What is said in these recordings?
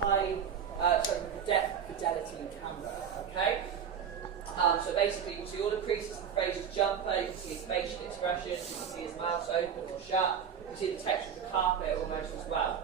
the depth fidelity camera. Okay. So basically, you can see all the creases in Fraser's jumper. You can see his facial expressions. You can see his mouth open or shut. You can see the texture of the carpet almost as well.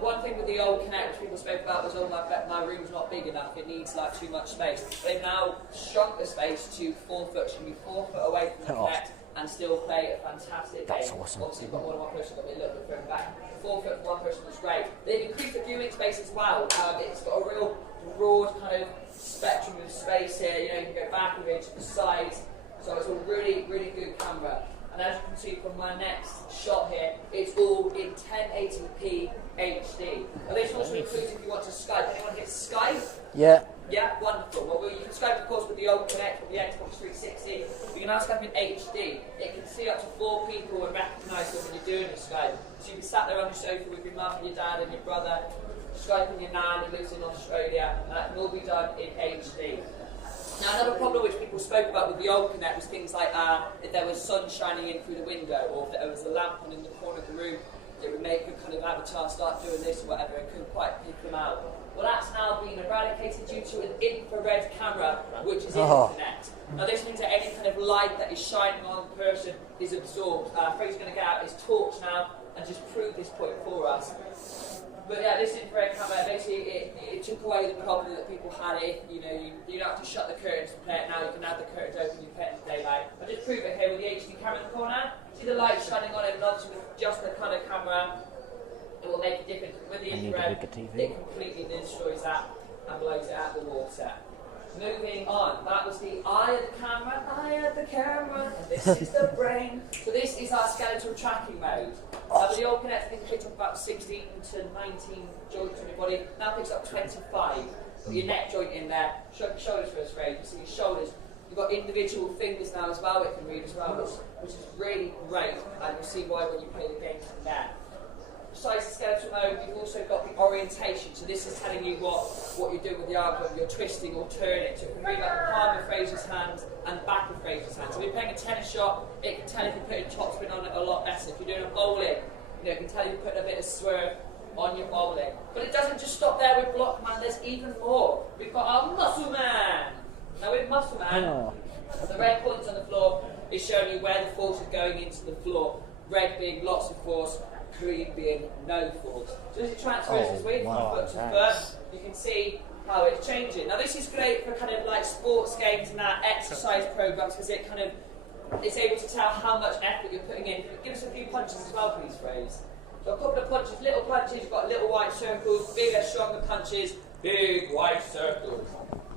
One thing with the old Kinect which people spoke about was, oh, my room's not big enough, it needs like too much space. They've now shrunk the space to 4 foot, so you can be 4 foot away from the Kinect and still play a fantastic game. Awesome. Obviously, you've got more than one person, got to be a little bit further back. 4 foot for one person was great. They've increased the viewing space as well. It's got a real broad kind of spectrum of space here. You know, you can go back and go to the sides. So it's a really, really good camera. And as you can see from my next shot here, it's all in 1080p HD. Now this also includes if you want to Skype. Anyone hit Skype? Yeah. Yeah, wonderful. Well, you can Skype, of course, with the old Kinect, with the Xbox 360. You can now Skype in HD. It can see up to 4 people and recognise them when you're doing a Skype. So you can be sat there on your sofa with your mum and your dad and your brother, Skyping your nan who lives in Australia, and that can all be done in HD. Now, another problem which people spoke about with the old Kinect was things like if there was sun shining in through the window, or if there was a lamp on in the corner of the room, it would make a kind of avatar start doing this or whatever. It couldn't quite pick them out. Well, that's now been eradicated due to an infrared camera, which is in the Kinect. Now, this means that any kind of light that is shining on the person is absorbed. Fraser's going to get out his torch now and just prove this point for us. But yeah, this infrared camera, basically, it took away the problem that people had if, you don't have to shut the curtains to play it now, you can have the curtains open, you play it in the daylight. I'll just prove it here with the HD camera in the corner. See the light shining on it, and obviously with just the colour camera, it will make a difference. With the infrared, it completely destroys that and blows it out the water. Moving on, that was the eye of the camera, and this is the brain. So this is our skeletal tracking mode. With the old Kinect, I think it picks up about 16 to 19 joints on your body. Now it picks up 25. Put your neck joint in there. Shoulders first, Ray. You see your shoulders. You've got individual fingers now as well, it can read as well, which is really great. And you'll see why when you play the game from there. Besides the skeletal mode, you've also got the orientation. So this is telling you what you're doing with the arm, whether you're twisting or turning. So it can read like the palm of Fraser's hand and back of Fraser's hand. So if you're playing a tennis shot, it can tell if you're putting topspin on it a lot better. If you're doing a bowling, it can tell you you're putting a bit of swerve on your bowling. But it doesn't just stop there with Block Man, there's even more. We've got our Muscle Man. Now with Muscle Man, the red points on the floor is showing you where the force is going into the floor. Red being lots of force, green being no force. So as it transfers its weight from foot to foot, you can see how it's changing. Now this is great for kind of like sports games and that exercise programs because it's able to tell how much effort you're putting in. Give us a few punches as well, please, Fraser. So a couple of punches, little punches, you've got little white circles, bigger, stronger punches, big white circles.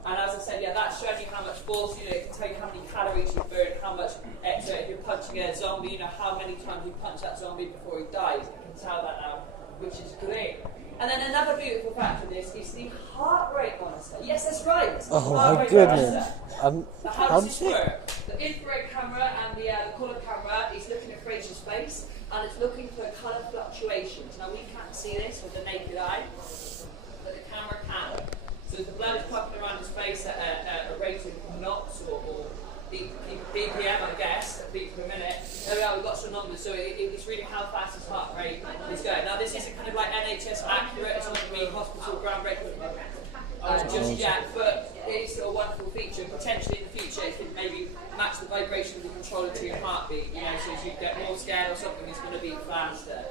And as I said, yeah, that's showing you how much force, it can tell you how many calories you've burned, how much extra, if you're punching a zombie, how many times you punch that zombie before he dies. You can tell that now, which is great. And then another beautiful fact of this is the heart rate monitor. Yes, that's right. Oh my goodness. So how does this work? The infrared camera and the colour camera is looking at Fraser's face and it's looking for colour fluctuations. Now we can't see this with the naked eye, but the camera can. So the blood is pumping around his face at a rate of knots or BPM, I guess, a beat per minute. There we are, we've got some numbers, so it's reading how fast his heart rate is going. Now this isn't kind of like NHS accurate, it's not going to be hospital groundbreaking just yet, but it's still a wonderful feature. Potentially in the future it can maybe match the vibration of the controller to your heartbeat, so as you get more scared or something, it's going to beat faster.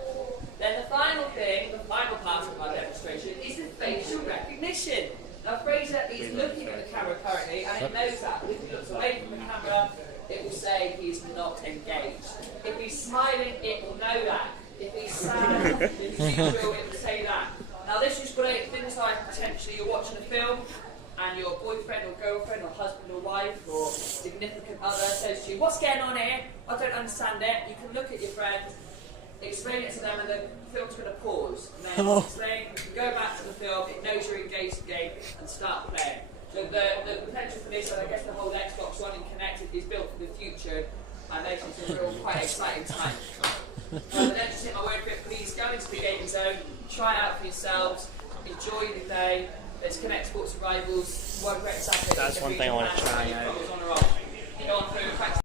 Then the final thing, the final part of my demonstration, is the facial recognition. Now Fraser is looking at the camera currently and it knows that. If he looks away from the camera, it will say he's not engaged. If he's smiling, it will know that. If he's sad, it will say that. Now this is great, things like potentially you're watching a film and your boyfriend or girlfriend or husband or wife or significant other says to you, what's going on here? I don't understand it. You can look at your friend, explain it to them, and the film's going to pause. And then explain, you can go back to the film, it knows you're engaged again, and start playing. So the potential for this, and I guess the whole Xbox One and Kinect is built for the future, and actually it's a real quite exciting time. But then just take my word for it, please go into the gaming zone, try it out for yourselves, enjoy the day. There's Kinect Sports Rivals, one great Saturday. That's one thing I want to try out. On or off. You know, on through,